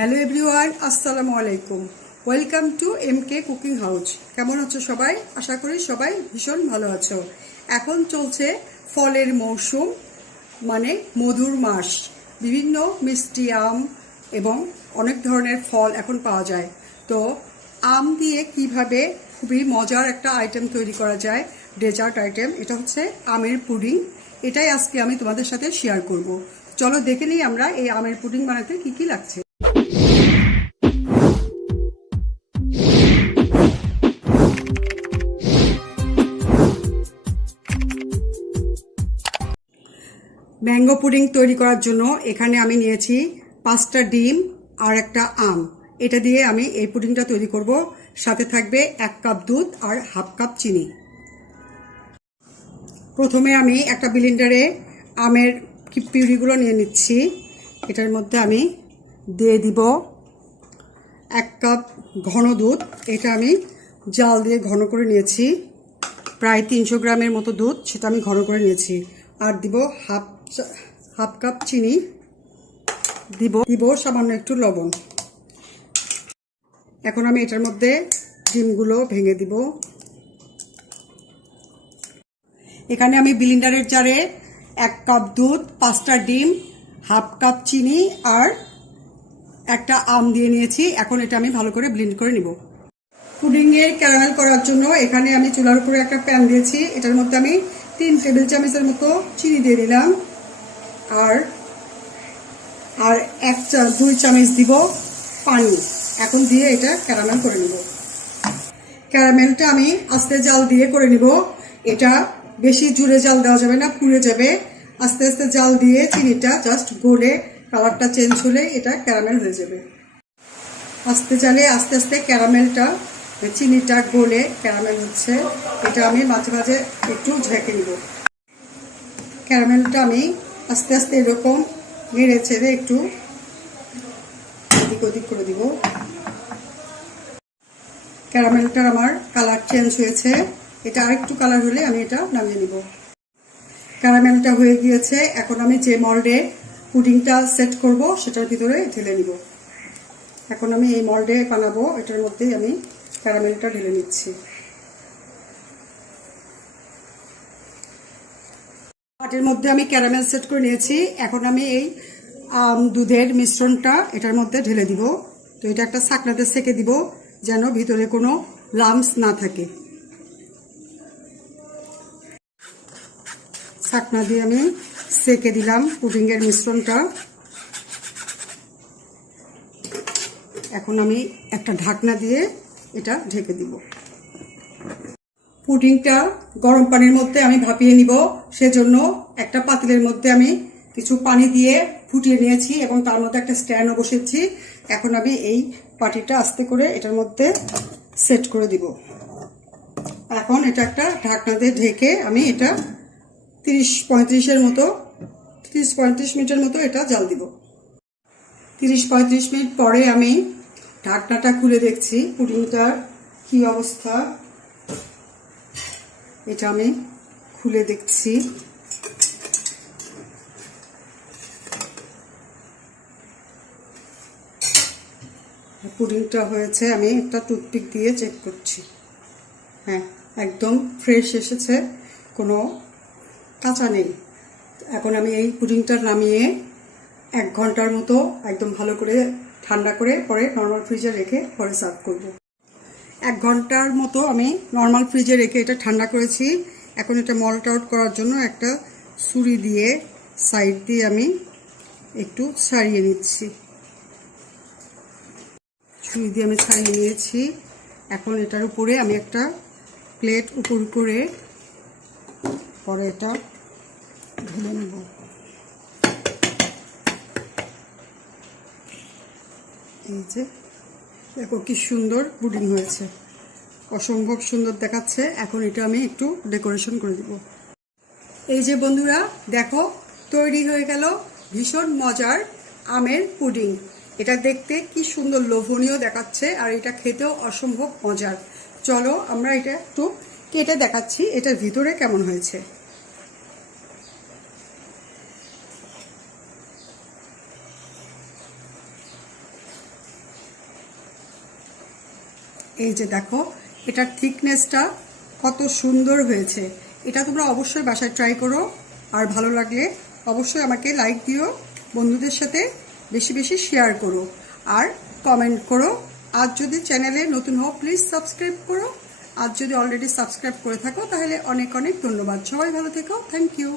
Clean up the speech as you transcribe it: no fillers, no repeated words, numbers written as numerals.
Hello everyone, আসসালামু আলাইকুম। Welcome to MK cooking house. কেমন আছো সবাই? আশা করি সবাই ভীষণ ভালো আছো। এখন চলছে ফলের মৌসুম, মানে মধুর মাস। বিভিন্ন মিষ্টি আম এবং অনেক ধরনের ফল এখন পাওয়া যায়। তো আম দিয়ে কিভাবে খুবই মজার একটা আইটেম তৈরি করা যায়, ডেজার্ট আইটেম, এটা হচ্ছে আমের পুডিং। এটাই আজকে আমি তোমাদের সাথে শেয়ার করব। চলো দেখে নিই আমরা এই আমের পুডিং বানাতে কি কি লাগছে। ম্যাঙ্গো পুডিং তৈরি করার জন্য এখানে আমি নিয়েছি 5টা ডিম আর একটা আম। এটা দিয়ে আমি এই পুডিংটা তৈরি করব। সাথে থাকবে 1 কাপ দুধ আর হাফ কাপ চিনি। প্রথমে আমি একটা ব্লেন্ডারে আমের পিউরিগুলো নিয়ে নিচ্ছি। এটার মধ্যে আমি দিয়ে দিব 1 কাপ ঘন দুধ। এটা আমি জাল দিয়ে ঘন করে নিয়েছি। প্রায় 300 গ্রামের মতো দুধ, সেটা আমি ঘন করে নিয়েছি। আর দিব হাফ কাপ চিনি, দিব সামান্য একটু লবণ। এখন আমি এটার মধ্যে ডিমগুলো ভেঙে দিব। এখানে আমি ব্লেন্ডারের জারে 1 কাপ দুধ, 5টা ডিম, হাফ কাপ চিনি আর একটা আম দিয়ে নিয়েছি। এখন এটা আমি ভালো করে ব্লেন্ড করে নিব। পুডিংয়ের ক্যারামেল করার জন্য এখানে আমি চুলার উপরে একটা প্যান দিয়েছি। এটার মধ্যে আমি 3 টেবিল চামচের মতো চিনি দিয়ে দিলাম। আর 2 চামচ দিব পানি। এখন দিয়ে এটা ক্যারামেল করে নিব। ক্যারামেলটা আমি আস্তে জাল দিয়ে করে নিব। এটা বেশি জোরে জাল দেওয়া যাবে না, পুড়ে যাবে। আস্তে আস্তে জাল দিয়ে চিনিটা জাস্ট গলে কালারটা চেঞ্জ হলে এটা ক্যারামেল হয়ে যাবে। আস্তে জালে আস্তে আস্তে ক্যারামেলটা, চিনিটা গলে ক্যারামেল হচ্ছে। এটা আমি মাঝে মাঝে একটু ঝেঁকে নিব। ক্যারামেলটা আমি আস্তে আস্তে এরকম নেড়ে ছেড়ে একটু এদিক ওদিক করে দিব। ক্যারামেলটার আমার কালার চেঞ্জ হয়েছে। এটা আরেকটু কালার হলে আমি এটা নামিয়ে নিব। ক্যারামেলটা হয়ে গিয়েছে। এখন আমি যে মল্ডে পুডিংটা সেট করব সেটার ভিতরে ঢেলে নিব। এখন আমি এই মল্ডে বানাবো, এটার মধ্যেই আমি ক্যারামেলটা ঢেলে নিচ্ছি। পাটের মধ্যে আমি ক্যারামেল সেট করে নিয়েছি। এখন আমি এই দুধের মিশ্রণটা এটার মধ্যে ঢেলে দিব। তো এটা একটা ছাঁকনাতে সেঁকে দিব, যেন ভিতরে কোনো লাম্পস না থাকে। ছাঁকনা দিয়ে আমি সেঁকে দিলাম পুডিংয়ের মিশ্রণটা। এখন আমি একটা ঢাকনা দিয়ে এটা ঢেকে দিব। পুডিংটা গরম পানির মধ্যে আমি ভাপিয়ে নিব। সেজন্য একটা পাতিলের মধ্যে আমি কিছু পানি দিয়ে ফুটিয়ে নিয়েছি এবং তার মধ্যে একটা স্ট্যান্ডও বসিয়েছি। এখন আমি এই পাটিটা আস্তে করে এটার মধ্যে সেট করে দিব। এখন এটা একটা ঢাকনা দিয়ে ঢেকে আমি এটা 30-35 মিনিটের মতো এটা জাল দিব। 30-35 মিনিট পরে আমি ঢাকনাটা খুলে দেখছি পুডিংটার কি অবস্থা। এটা আমি খুলে দেখছি। পুডিংটা হয়েছে, আমি একটা টুথপিক দিয়ে চেক করছি। হ্যাঁ, একদম ফ্রেশ এসেছে, কোনো কাঁচা নেই। এখন আমি এই পুডিংটা নামিয়ে 1 ঘন্টার মতো একদম ভালো করে ঠান্ডা করে পরে নর্মাল ফ্রিজে রেখে পরে সার্ভ করব। 1 ঘন্টার মতো আমি নর্মাল ফ্রিজে রেখে এটা ঠান্ডা করেছি। এখন এটা মল্ট আউট করার জন্য একটা ছুরি দিয়ে সাইড দিয়ে আমি একটু ছাড়িয়ে নিচ্ছি। ছুরি দিয়ে আমি ছাড়িয়ে নিয়েছি। এখন এটার উপরে আমি একটা প্লেট উপর করে পরে এটা ঢেলে নেব। এই যে দেখো কি সুন্দর পুডিং হয়েছে, অসম্ভব সুন্দর দেখাচ্ছে। এখন এটা আমি একটু ডেকোরেশন করে দিব। এই যে বন্ধুরা দেখো, তৈরি হয়ে গেল ভীষণ মজার আমের পুডিং। এটা দেখতে কি সুন্দর লোভনীয় দেখাচ্ছে আর এটা খেতেও অসম্ভব মজার। চলো আমরা এটা একটু কেটে দেখাচ্ছি এটার ভিতরে কেমন হয়েছে। এই যে দেখো এটার থিকনেসটা কত সুন্দর হয়েছে। এটা তোমরা অবশ্যই বাসায় ট্রাই করো, আর ভালো লাগলে অবশ্যই আমাকে লাইক দিও, বন্ধুদের সাথে বেশি বেশি শেয়ার করো আর কমেন্ট করো। আর যদি চ্যানেলে নতুন হও প্লিজ সাবস্ক্রাইব করো। আর যদি অলরেডি সাবস্ক্রাইব করে থাকো তাহলে অনেক অনেক ধন্যবাদ। সবাই ভালো থেকো, থ্যাংক ইউ।